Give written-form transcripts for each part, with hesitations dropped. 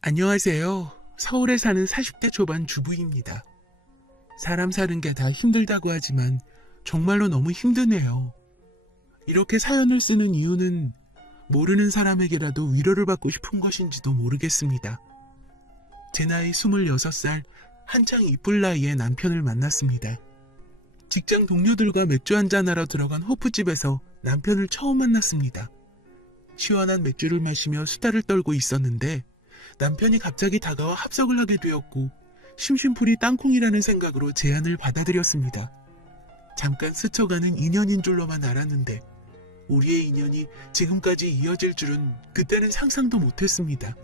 안녕하세요. 서울에 사는 40대 초반 주부입니다. 사람 사는 게 다 힘들다고 하지만 정말로 너무 힘드네요. 이렇게 사연을 쓰는 이유는 모르는 사람에게라도 위로를 받고 싶은 것인지도 모르겠습니다. 제 나이 26살, 한창 이쁠 나이에 남편을 만났습니다. 직장 동료들과 맥주 한잔하러 들어간 호프집에서 남편을 처음 만났습니다. 시원한 맥주를 마시며 수다를 떨고 있었는데 남편이 갑자기 다가와 합석을 하게 되었고 심심풀이 땅콩이라는 생각으로 제안을 받아들였습니다. 잠깐 스쳐가는 인연인 줄로만 알았는데 우리의 인연이 지금까지 이어질 줄은 그때는 상상도 못했습니다.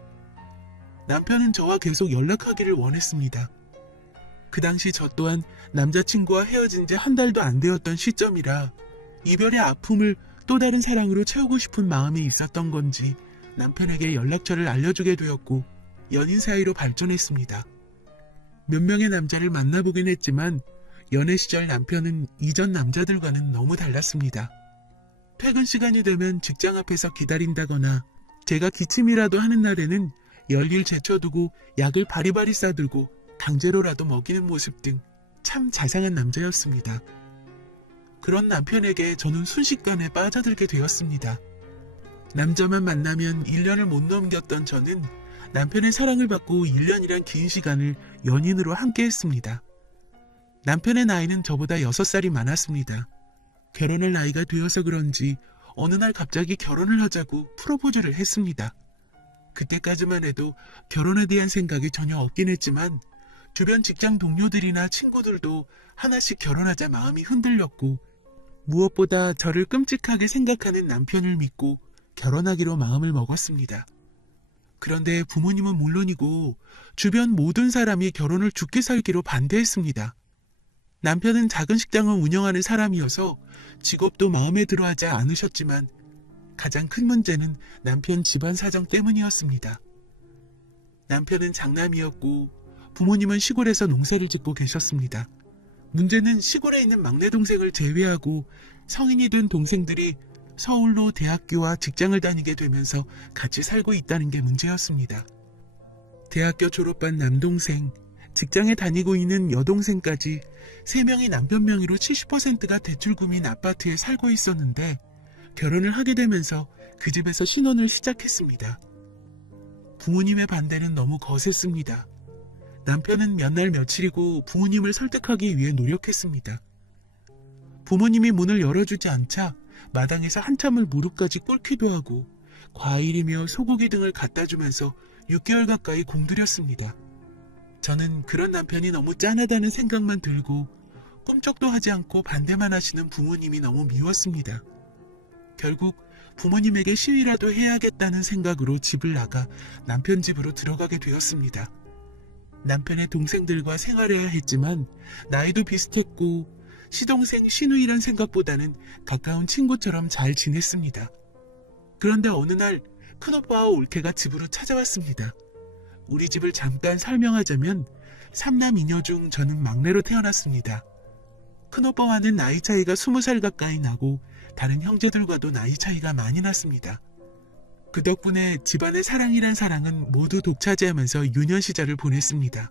남편은 저와 계속 연락하기를 원했습니다. 그 당시 저 또한 남자친구와 헤어진 지 한 달도 안 되었던 시점이라 이별의 아픔을 또 다른 사랑으로 채우고 싶은 마음이 있었던 건지 남편에게 연락처를 알려주게 되었고 연인 사이로 발전했습니다. 몇 명의 남자를 만나보긴 했지만 연애 시절 남편은 이전 남자들과는 너무 달랐습니다. 퇴근 시간이 되면 직장 앞에서 기다린다거나 제가 기침이라도 하는 날에는 열일 제쳐두고 약을 바리바리 싸들고 강제로라도 먹이는 모습 등 참 자상한 남자였습니다. 그런 남편에게 저는 순식간에 빠져들게 되었습니다. 남자만 만나면 1년을 못 넘겼던 저는 남편의 사랑을 받고 1년이란 긴 시간을 연인으로 함께 했습니다. 남편의 나이는 저보다 6살이 많았습니다. 결혼할 나이가 되어서 그런지 어느 날 갑자기 결혼을 하자고 프로포즈를 했습니다. 그때까지만 해도 결혼에 대한 생각이 전혀 없긴 했지만 주변 직장 동료들이나 친구들도 하나씩 결혼하자 마음이 흔들렸고 무엇보다 저를 끔찍하게 생각하는 남편을 믿고 결혼하기로 마음을 먹었습니다. 그런데 부모님은 물론이고 주변 모든 사람이 결혼을 죽기 살기로 반대했습니다. 남편은 작은 식당을 운영하는 사람이어서 직업도 마음에 들어하지 않으셨지만 가장 큰 문제는 남편 집안 사정 때문이었습니다. 남편은 장남이었고 부모님은 시골에서 농사를 짓고 계셨습니다. 문제는 시골에 있는 막내 동생을 제외하고 성인이 된 동생들이 서울로 대학교와 직장을 다니게 되면서 같이 살고 있다는 게 문제였습니다. 대학교 졸업한 남동생, 직장에 다니고 있는 여동생까지 3명이 남편 명의로 70%가 대출금인 아파트에 살고 있었는데 결혼을 하게 되면서 그 집에서 신혼을 시작했습니다. 부모님의 반대는 너무 거셌습니다. 남편은 몇 날 며칠이고 부모님을 설득하기 위해 노력했습니다. 부모님이 문을 열어주지 않자 마당에서 한참을 무릎까지 꿇기도 하고 과일이며 소고기 등을 갖다 주면서 6개월 가까이 공들였습니다. 저는 그런 남편이 너무 짠하다는 생각만 들고 꿈쩍도 하지 않고 반대만 하시는 부모님이 너무 미웠습니다. 결국 부모님에게 시위라도 해야겠다는 생각으로 집을 나가 남편 집으로 들어가게 되었습니다. 남편의 동생들과 생활해야 했지만 나이도 비슷했고 시동생 시누이란 생각보다는 가까운 친구처럼 잘 지냈습니다. 그런데 어느 날 큰오빠와 올케가 집으로 찾아왔습니다. 우리 집을 잠깐 설명하자면 3남 2녀 중 저는 막내로 태어났습니다. 큰오빠와는 나이 차이가 20살 가까이 나고 다른 형제들과도 나이 차이가 많이 났습니다. 그 덕분에 집안의 사랑이란 사랑은 모두 독차지하면서 유년 시절을 보냈습니다.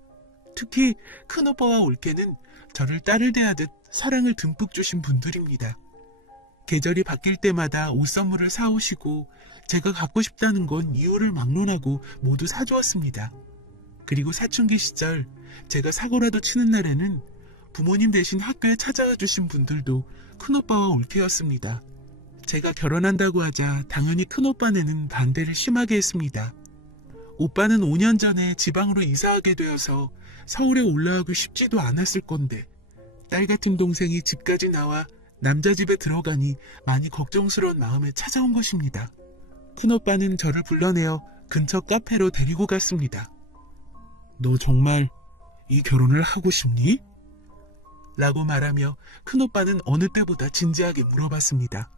특히 큰오빠와 올케는 저를 딸을 대하듯 사랑을 듬뿍 주신 분들입니다. 계절이 바뀔 때마다 옷 선물을 사오시고 제가 갖고 싶다는 건 이유를 막론하고 모두 사주었습니다. 그리고 사춘기 시절 제가 사고라도 치는 날에는 부모님 대신 학교에 찾아와 주신 분들도 큰오빠와 올케였습니다. 제가 결혼한다고 하자 당연히 큰오빠네는 반대를 심하게 했습니다. 오빠는 5년 전에 지방으로 이사하게 되어서 서울에 올라오기 쉽지도 않았을 건데 딸 같은 동생이 집까지 나와 남자 집에 들어가니 많이 걱정스러운 마음에 찾아온 것입니다. 큰오빠는 저를 불러내어 근처 카페로 데리고 갔습니다. 너 정말 이 결혼을 하고 싶니? 라고 말하며 큰오빠는 어느 때보다 진지하게 물어봤습니다.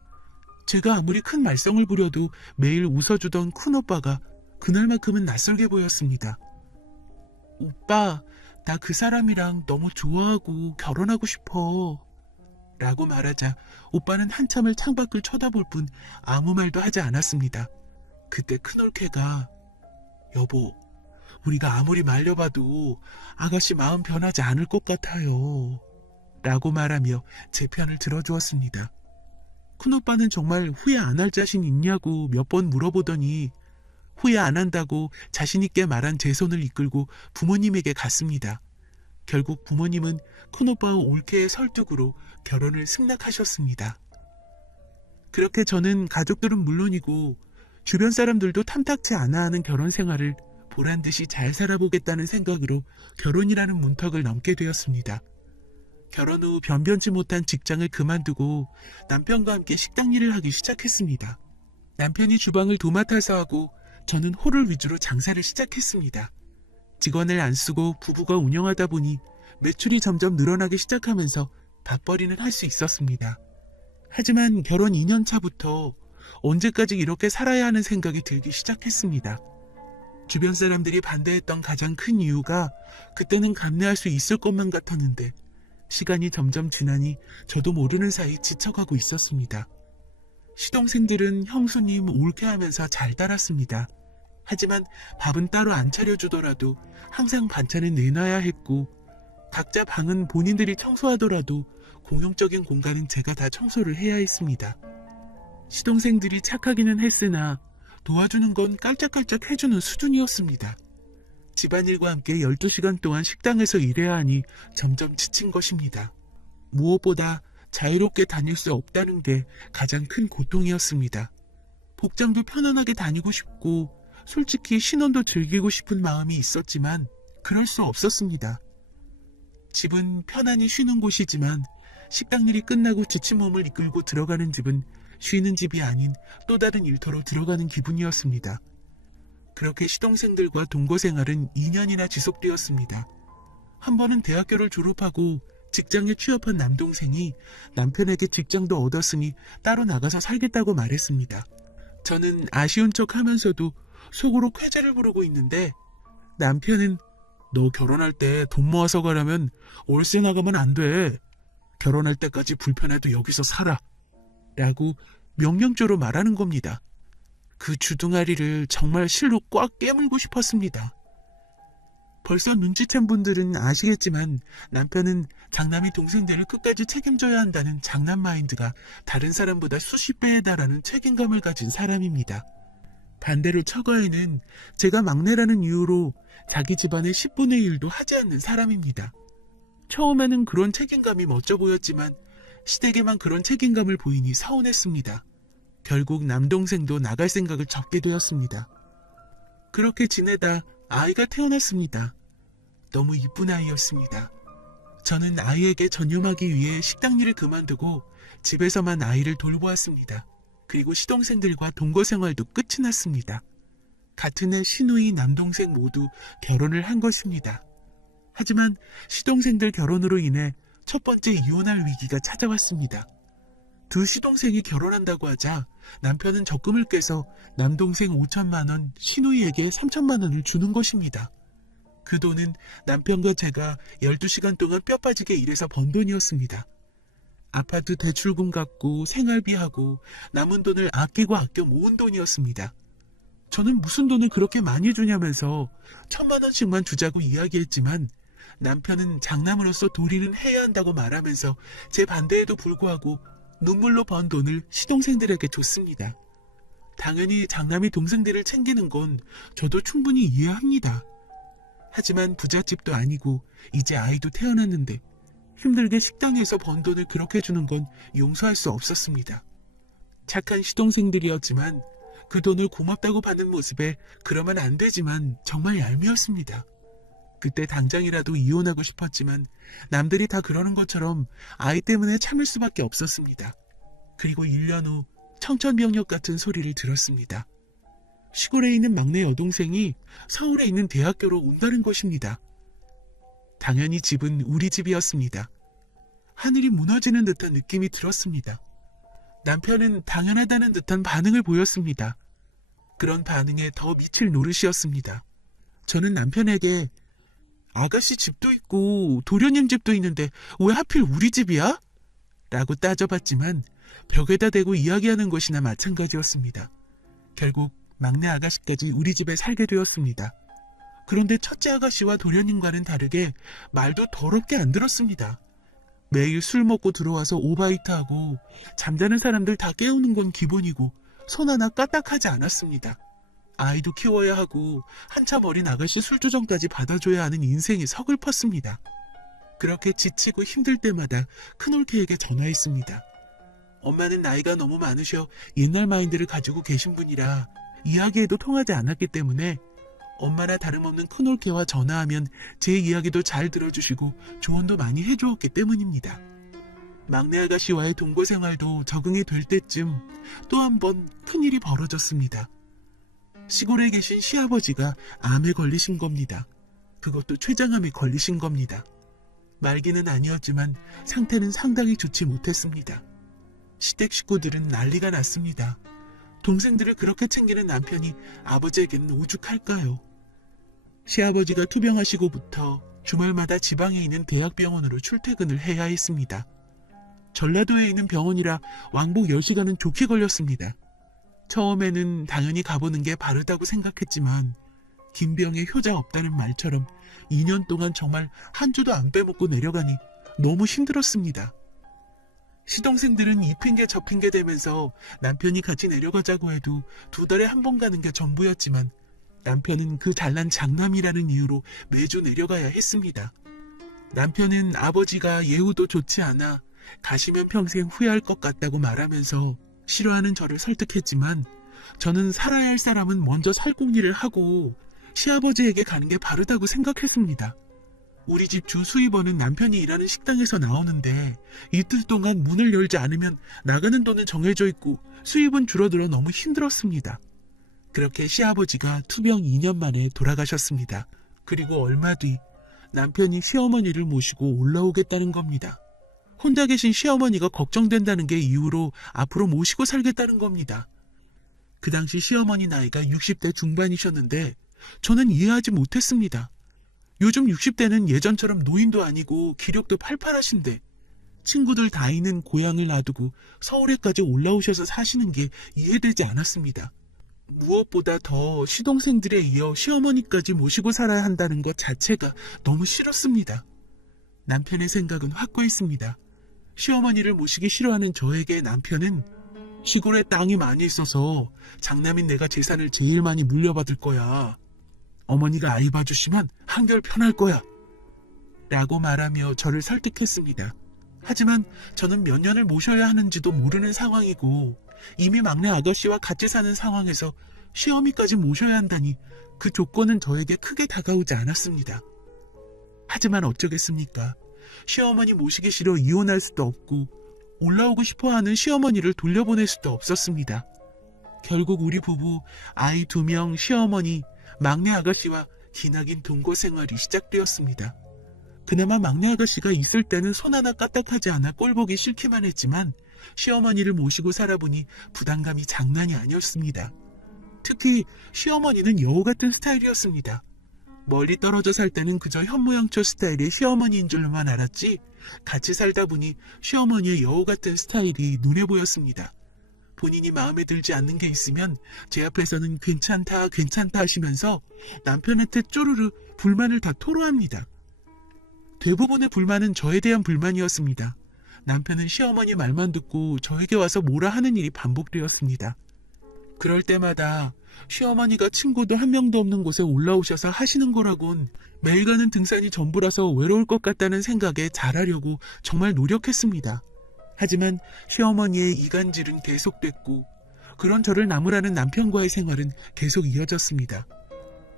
제가 아무리 큰 말썽을 부려도 매일 웃어주던 큰오빠가 그날만큼은 낯설게 보였습니다. 오빠, 나 그 사람이랑 너무 좋아하고 결혼하고 싶어. 라고 말하자 오빠는 한참을 창밖을 쳐다볼 뿐 아무 말도 하지 않았습니다. 그때 큰올케가 여보, 우리가 아무리 말려봐도 아가씨 마음 변하지 않을 것 같아요. 라고 말하며 제 편을 들어주었습니다. 큰오빠는 정말 후회 안 할 자신 있냐고 몇 번 물어보더니 후회 안 한다고 자신있게 말한 제 손을 이끌고 부모님에게 갔습니다. 결국 부모님은 큰오빠의 올케의 설득으로 결혼을 승낙하셨습니다. 그렇게 저는 가족들은 물론이고 주변 사람들도 탐탁치 않아 하는 결혼 생활을 보란듯이 잘 살아보겠다는 생각으로 결혼이라는 문턱을 넘게 되었습니다. 결혼 후 변변치 못한 직장을 그만두고 남편과 함께 식당 일을 하기 시작했습니다. 남편이 주방을 도맡아서 하고 저는 홀을 위주로 장사를 시작했습니다. 직원을 안 쓰고 부부가 운영하다 보니 매출이 점점 늘어나기 시작하면서 밥벌이는 할 수 있었습니다. 하지만 결혼 2년 차부터 언제까지 이렇게 살아야 하는 생각이 들기 시작했습니다. 주변 사람들이 반대했던 가장 큰 이유가 그때는 감내할 수 있을 것만 같았는데 시간이 점점 지나니 저도 모르는 사이 지쳐가고 있었습니다. 시동생들은 형수님 옳게 하면서 잘 따랐습니다. 하지만 밥은 따로 안 차려주더라도 항상 반찬은 내놔야 했고 각자 방은 본인들이 청소하더라도 공용적인 공간은 제가 다 청소를 해야 했습니다. 시동생들이 착하기는 했으나 도와주는 건 깔짝깔짝 해주는 수준이었습니다. 집안일과 함께 12시간 동안 식당에서 일해야 하니 점점 지친 것입니다. 무엇보다 자유롭게 다닐 수 없다는 게 가장 큰 고통이었습니다. 복장도 편안하게 다니고 싶고 솔직히 신혼도 즐기고 싶은 마음이 있었지만 그럴 수 없었습니다. 집은 편안히 쉬는 곳이지만 식당 일이 끝나고 지친 몸을 이끌고 들어가는 집은 쉬는 집이 아닌 또 다른 일터로 들어가는 기분이었습니다. 그렇게 시동생들과 동거 생활은 2년이나 지속되었습니다. 한 번은 대학교를 졸업하고 직장에 취업한 남동생이 남편에게 직장도 얻었으니 따로 나가서 살겠다고 말했습니다. 저는 아쉬운 척 하면서도 속으로 쾌재를 부르고 있는데 남편은 너 결혼할 때 돈 모아서 가려면 월세 나가면 안 돼. 결혼할 때까지 불편해도 여기서 살아. 라고 명령조로 말하는 겁니다. 그 주둥아리를 정말 실로 꽉 깨물고 싶었습니다. 벌써 눈치챈 분들은 아시겠지만 남편은 장남이 동생들을 끝까지 책임져야 한다는 장남 마인드가 다른 사람보다 수십 배에 달하는 책임감을 가진 사람입니다. 반대로 처가에는 제가 막내라는 이유로 자기 집안의 10분의 1도 하지 않는 사람입니다. 처음에는 그런 책임감이 멋져 보였지만 시댁에만 그런 책임감을 보이니 서운했습니다. 결국 남동생도 나갈 생각을 접게 되었습니다. 그렇게 지내다 아이가 태어났습니다. 너무 이쁜 아이였습니다. 저는 아이에게 전념하기 위해 식당 일을 그만두고 집에서만 아이를 돌보았습니다. 그리고 시동생들과 동거 생활도 끝이 났습니다. 같은 해 시누이 남동생 모두 결혼을 한 것입니다. 하지만 시동생들 결혼으로 인해 첫 번째 이혼할 위기가 찾아왔습니다. 두 시동생이 결혼한다고 하자 남편은 적금을 깨서 남동생 5천만 원, 시누이에게 3천만 원을 주는 것입니다. 그 돈은 남편과 제가 12시간 동안 뼈 빠지게 일해서 번 돈이었습니다. 아파트 대출금 갚고 생활비하고 남은 돈을 아끼고 아껴 모은 돈이었습니다. 저는 무슨 돈을 그렇게 많이 주냐면서 1,000만 원씩만 주자고 이야기했지만 남편은 장남으로서 도리는 해야 한다고 말하면서 제 반대에도 불구하고 눈물로 번 돈을 시동생들에게 줬습니다. 당연히 장남이 동생들을 챙기는 건 저도 충분히 이해합니다. 하지만 부잣집도 아니고 이제 아이도 태어났는데 힘들게 식당에서 번 돈을 그렇게 주는 건 용서할 수 없었습니다. 착한 시동생들이었지만 그 돈을 고맙다고 받는 모습에 그러면 안 되지만 정말 얄미웠습니다. 그때 당장이라도 이혼하고 싶었지만 남들이 다 그러는 것처럼 아이 때문에 참을 수밖에 없었습니다. 그리고 1년 후 청천벽력 같은 소리를 들었습니다. 시골에 있는 막내 여동생이 서울에 있는 대학교로 온다는 것입니다. 당연히 집은 우리 집이었습니다. 하늘이 무너지는 듯한 느낌이 들었습니다. 남편은 당연하다는 듯한 반응을 보였습니다. 그런 반응에 더 미칠 노릇이었습니다. 저는 남편에게 아가씨 집도 있고 도련님 집도 있는데 왜 하필 우리 집이야? 라고 따져봤지만 벽에다 대고 이야기하는 것이나 마찬가지였습니다. 결국 막내 아가씨까지 우리 집에 살게 되었습니다. 그런데 첫째 아가씨와 도련님과는 다르게 말도 더럽게 안 들었습니다. 매일 술 먹고 들어와서 오바이트하고 잠자는 사람들 다 깨우는 건 기본이고 손 하나 까딱하지 않았습니다. 아이도 키워야 하고 한참 어린 아가씨 술주정까지 받아줘야 하는 인생이 서글펐습니다. 그렇게 지치고 힘들 때마다 큰올케에게 전화했습니다. 엄마는 나이가 너무 많으셔 옛날 마인드를 가지고 계신 분이라 이야기해도 통하지 않았기 때문에 엄마나 다름없는 큰올케와 전화하면 제 이야기도 잘 들어주시고 조언도 많이 해주었기 때문입니다. 막내 아가씨와의 동거 생활도 적응이 될 때쯤 또 한 번 큰일이 벌어졌습니다. 시골에 계신 시아버지가 암에 걸리신 겁니다. 그것도 췌장암에 걸리신 겁니다. 말기는 아니었지만 상태는 상당히 좋지 못했습니다. 시댁 식구들은 난리가 났습니다. 동생들을 그렇게 챙기는 남편이 아버지에게는 오죽할까요? 시아버지가 투병하시고부터 주말마다 지방에 있는 대학병원으로 출퇴근을 해야 했습니다. 전라도에 있는 병원이라 왕복 10시간은 좋게 걸렸습니다. 처음에는 당연히 가보는 게 바르다고 생각했지만 김병에 효자 없다는 말처럼 2년 동안 정말 한 주도 안 빼먹고 내려가니 너무 힘들었습니다. 시동생들은 이 핑계 저 핑계 대면서 남편이 같이 내려가자고 해도 2달에 한 번 가는 게 전부였지만 남편은 그 잘난 장남이라는 이유로 매주 내려가야 했습니다. 남편은 아버지가 예후도 좋지 않아 가시면 평생 후회할 것 같다고 말하면서 싫어하는 저를 설득했지만 저는 살아야 할 사람은 먼저 살궁리를 하고 시아버지에게 가는 게 바르다고 생각했습니다. 우리 집 주 수입원은 남편이 일하는 식당에서 나오는데 이틀 동안 문을 열지 않으면 나가는 돈은 정해져 있고 수입은 줄어들어 너무 힘들었습니다. 그렇게 시아버지가 투병 2년 만에 돌아가셨습니다. 그리고 얼마 뒤 남편이 시어머니를 모시고 올라오겠다는 겁니다. 혼자 계신 시어머니가 걱정된다는 게 이유로 앞으로 모시고 살겠다는 겁니다. 그 당시 시어머니 나이가 60대 중반이셨는데 저는 이해하지 못했습니다. 요즘 60대는 예전처럼 노인도 아니고 기력도 팔팔하신데 친구들 다 있는 고향을 놔두고 서울에까지 올라오셔서 사시는 게 이해되지 않았습니다. 무엇보다 더 시동생들에 이어 시어머니까지 모시고 살아야 한다는 것 자체가 너무 싫었습니다. 남편의 생각은 확고했습니다. 시어머니를 모시기 싫어하는 저에게 남편은 시골에 땅이 많이 있어서 장남인 내가 재산을 제일 많이 물려받을 거야. 어머니가 아이 봐주시면 한결 편할 거야. 라고 말하며 저를 설득했습니다. 하지만 저는 몇 년을 모셔야 하는지도 모르는 상황이고 이미 막내 아가씨와 같이 사는 상황에서 시어미까지 모셔야 한다니 그 조건은 저에게 크게 다가오지 않았습니다. 하지만 어쩌겠습니까? 시어머니 모시기 싫어 이혼할 수도 없고 올라오고 싶어하는 시어머니를 돌려보낼 수도 없었습니다. 결국 우리 부부 아이 2명, 시어머니, 막내 아가씨와 기나긴 동거 생활이 시작되었습니다. 그나마 막내 아가씨가 있을 때는 손 하나 까딱하지 않아 꼴보기 싫기만 했지만 시어머니를 모시고 살아보니 부담감이 장난이 아니었습니다. 특히 시어머니는 여우 같은 스타일이었습니다. 멀리 떨어져 살 때는 그저 현모양처 스타일의 시어머니인 줄만 알았지 같이 살다 보니 시어머니의 여우 같은 스타일이 눈에 보였습니다. 본인이 마음에 들지 않는 게 있으면 제 앞에서는 괜찮다 괜찮다 하시면서 남편한테 쪼르르 불만을 다 토로합니다. 대부분의 불만은 저에 대한 불만이었습니다. 남편은 시어머니 말만 듣고 저에게 와서 뭐라 하는 일이 반복되었습니다. 그럴 때마다 시어머니가 친구도 한 명도 없는 곳에 올라오셔서 하시는 거라곤 매일 가는 등산이 전부라서 외로울 것 같다는 생각에 잘하려고 정말 노력했습니다. 하지만 시어머니의 이간질은 계속됐고 그런 저를 나무라는 남편과의 생활은 계속 이어졌습니다.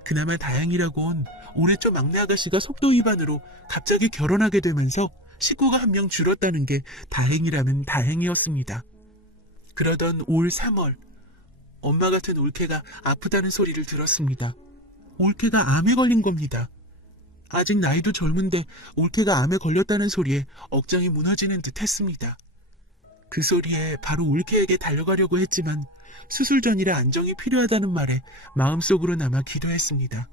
그나마 다행이라곤 올해 초 막내 아가씨가 속도 위반으로 갑자기 결혼하게 되면서 식구가 한 명 줄었다는 게 다행이라면 다행이었습니다. 그러던 올 3월 엄마 같은 올케가 아프다는 소리를 들었습니다. 올케가 암에 걸린 겁니다. 아직 나이도 젊은데 올케가 암에 걸렸다는 소리에 억장이 무너지는 듯 했습니다. 그 소리에 바로 올케에게 달려가려고 했지만 수술 전이라 안정이 필요하다는 말에 마음속으로나마 기도했습니다.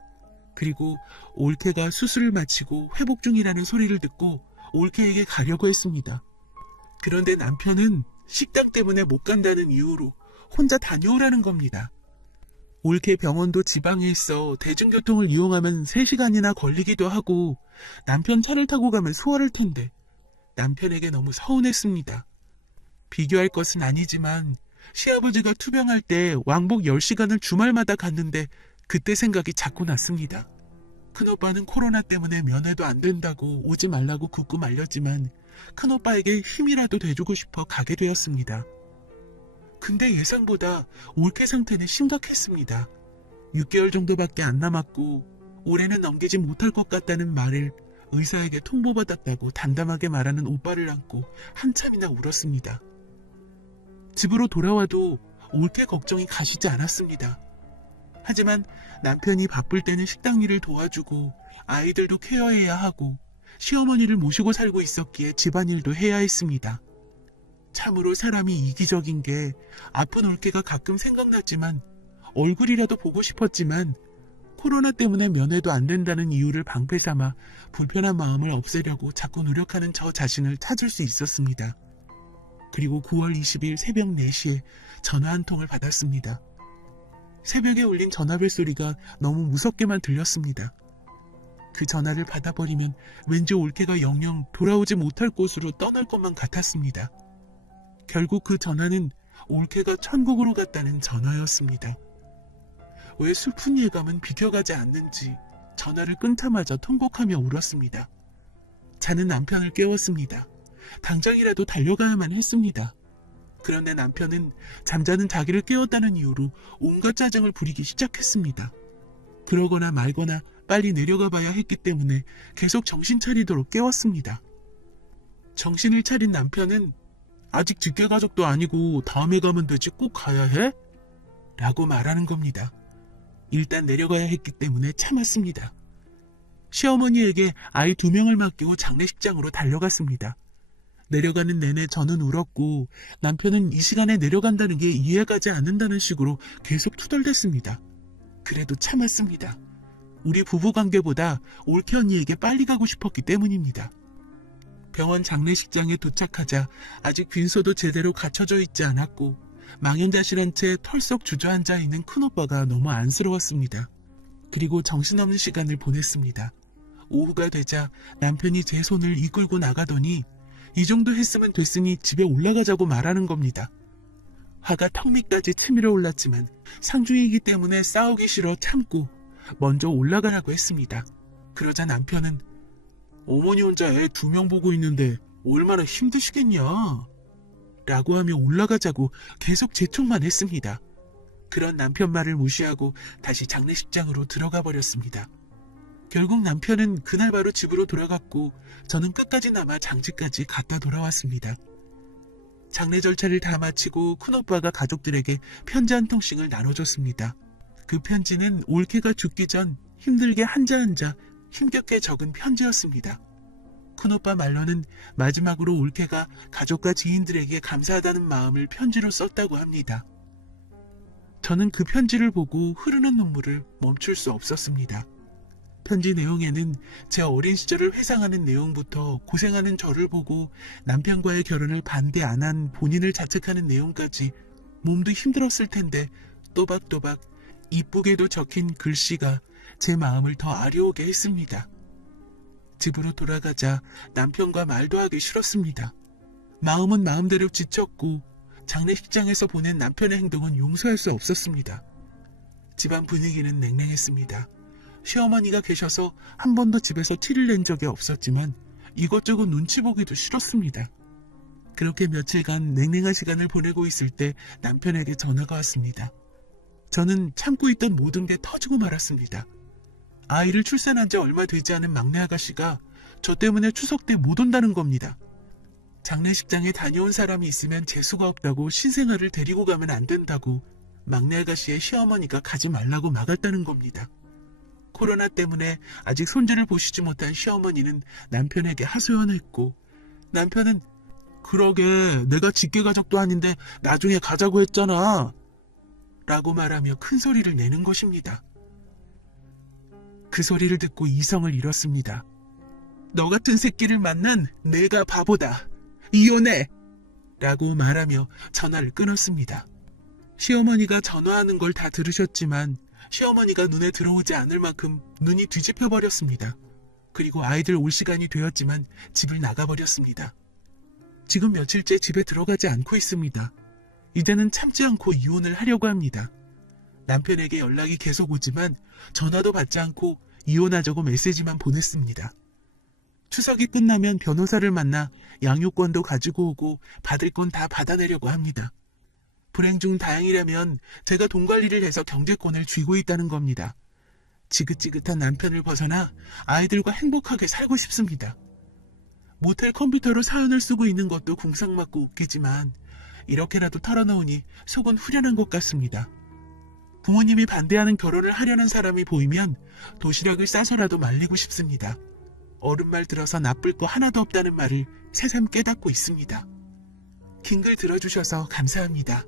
그리고 올케가 수술을 마치고 회복 중이라는 소리를 듣고 올케에게 가려고 했습니다. 그런데 남편은 식당 때문에 못 간다는 이유로 혼자 다녀오라는 겁니다. 올케 병원도 지방에 있어 대중교통을 이용하면 3시간이나 걸리기도 하고 남편 차를 타고 가면 수월할 텐데 남편에게 너무 서운했습니다. 비교할 것은 아니지만 시아버지가 투병할 때 왕복 10시간을 주말마다 갔는데 그때 생각이 자꾸 났습니다. 큰오빠는 코로나 때문에 면회도 안 된다고 오지 말라고 굳고 말렸지만 큰오빠에게 힘이라도 돼주고 싶어 가게 되었습니다. 근데 예상보다 올케 상태는 심각했습니다. 6개월 정도밖에 안 남았고 올해는 넘기지 못할 것 같다는 말을 의사에게 통보받았다고 담담하게 말하는 오빠를 안고 한참이나 울었습니다. 집으로 돌아와도 올케 걱정이 가시지 않았습니다. 하지만 남편이 바쁠 때는 식당 일을 도와주고 아이들도 케어해야 하고 시어머니를 모시고 살고 있었기에 집안일도 해야 했습니다. 참으로 사람이 이기적인 게 아픈 올케가 가끔 생각났지만 얼굴이라도 보고 싶었지만 코로나 때문에 면회도 안 된다는 이유를 방패 삼아 불편한 마음을 없애려고 자꾸 노력하는 저 자신을 찾을 수 있었습니다. 그리고 9월 20일 새벽 4시에 전화 한 통을 받았습니다. 새벽에 울린 전화벨 소리가 너무 무섭게만 들렸습니다. 그 전화를 받아버리면 왠지 올케가 영영 돌아오지 못할 곳으로 떠날 것만 같았습니다. 결국 그 전화는 올케가 천국으로 갔다는 전화였습니다. 왜 슬픈 예감은 비켜가지 않는지 전화를 끊자마자 통곡하며 울었습니다. 자는 남편을 깨웠습니다. 당장이라도 달려가야만 했습니다. 그런데 남편은 잠자는 자기를 깨웠다는 이유로 온갖 짜증을 부리기 시작했습니다. 그러거나 말거나 빨리 내려가 봐야 했기 때문에 계속 정신 차리도록 깨웠습니다. 정신을 차린 남편은 아직 직계가족도 아니고 다음에 가면 되지 꼭 가야 해? 라고 말하는 겁니다. 일단 내려가야 했기 때문에 참았습니다. 시어머니에게 아이 2명을 맡기고 장례식장으로 달려갔습니다. 내려가는 내내 저는 울었고 남편은 이 시간에 내려간다는 게 이해가지 않는다는 식으로 계속 투덜댔습니다. 그래도 참았습니다. 우리 부부관계보다 올케 언니에게 빨리 가고 싶었기 때문입니다. 병원 장례식장에 도착하자 아직 빈소도 제대로 갖춰져 있지 않았고 망연자실한 채 털썩 주저앉아 있는 큰오빠가 너무 안쓰러웠습니다. 그리고 정신없는 시간을 보냈습니다. 오후가 되자 남편이 제 손을 이끌고 나가더니 이 정도 했으면 됐으니 집에 올라가자고 말하는 겁니다. 화가 턱 밑까지 치밀어 올랐지만 상주이기 때문에 싸우기 싫어 참고 먼저 올라가라고 했습니다. 그러자 남편은 어머니 혼자 애 2명 보고 있는데 얼마나 힘드시겠냐 라고 하며 올라가자고 계속 재촉만 했습니다. 그런 남편 말을 무시하고 다시 장례식장으로 들어가 버렸습니다. 결국 남편은 그날 바로 집으로 돌아갔고 저는 끝까지 남아 장지까지 갔다 돌아왔습니다. 장례 절차를 다 마치고 큰오빠가 가족들에게 편지 한 통씩을 나눠줬습니다. 그 편지는 올케가 죽기 전 힘들게 한자 한자 힘겹게 적은 편지였습니다. 큰오빠 말로는 마지막으로 올케가 가족과 지인들에게 감사하다는 마음을 편지로 썼다고 합니다. 저는 그 편지를 보고 흐르는 눈물을 멈출 수 없었습니다. 편지 내용에는 제 어린 시절을 회상하는 내용부터 고생하는 저를 보고 남편과의 결혼을 반대 안 한 본인을 자책하는 내용까지 몸도 힘들었을 텐데 또박또박 이쁘게도 적힌 글씨가 제 마음을 더 아려오게 했습니다. 집으로 돌아가자 남편과 말도 하기 싫었습니다. 마음은 마음대로 지쳤고 장례식장에서 보낸 남편의 행동은 용서할 수 없었습니다. 집안 분위기는 냉랭했습니다. 시어머니가 계셔서 한 번도 집에서 티를 낸 적이 없었지만 이것저것 눈치 보기도 싫었습니다. 그렇게 며칠간 냉랭한 시간을 보내고 있을 때 남편에게 전화가 왔습니다. 저는 참고 있던 모든 게 터지고 말았습니다. 아이를 출산한 지 얼마 되지 않은 막내 아가씨가 저 때문에 추석 때 못 온다는 겁니다. 장례식장에 다녀온 사람이 있으면 재수가 없다고 신생아를 데리고 가면 안 된다고 막내 아가씨의 시어머니가 가지 말라고 막았다는 겁니다. 코로나 때문에 아직 손주를 보시지 못한 시어머니는 남편에게 하소연했고 남편은 그러게 내가 직계가족도 아닌데 나중에 가자고 했잖아 라고 말하며 큰 소리를 내는 것입니다. 그 소리를 듣고 이성을 잃었습니다. 너 같은 새끼를 만난 내가 바보다. 이혼해! 라고 말하며 전화를 끊었습니다. 시어머니가 전화하는 걸 다 들으셨지만 시어머니가 눈에 들어오지 않을 만큼 눈이 뒤집혀 버렸습니다. 그리고 아이들 올 시간이 되었지만 집을 나가버렸습니다. 지금 며칠째 집에 들어가지 않고 있습니다. 이제는 참지 않고 이혼을 하려고 합니다. 남편에게 연락이 계속 오지만 전화도 받지 않고 이혼하자고 메시지만 보냈습니다. 추석이 끝나면 변호사를 만나 양육권도 가지고 오고 받을 건 다 받아내려고 합니다. 불행 중 다행이라면 제가 돈 관리를 해서 경제권을 쥐고 있다는 겁니다. 지긋지긋한 남편을 벗어나 아이들과 행복하게 살고 싶습니다. 모텔 컴퓨터로 사연을 쓰고 있는 것도 궁상맞고 웃기지만 이렇게라도 털어놓으니 속은 후련한 것 같습니다. 부모님이 반대하는 결혼을 하려는 사람이 보이면 도시락을 싸서라도 말리고 싶습니다. 어른 말 들어서 나쁠 거 하나도 없다는 말을 새삼 깨닫고 있습니다. 긴 글 들어주셔서 감사합니다.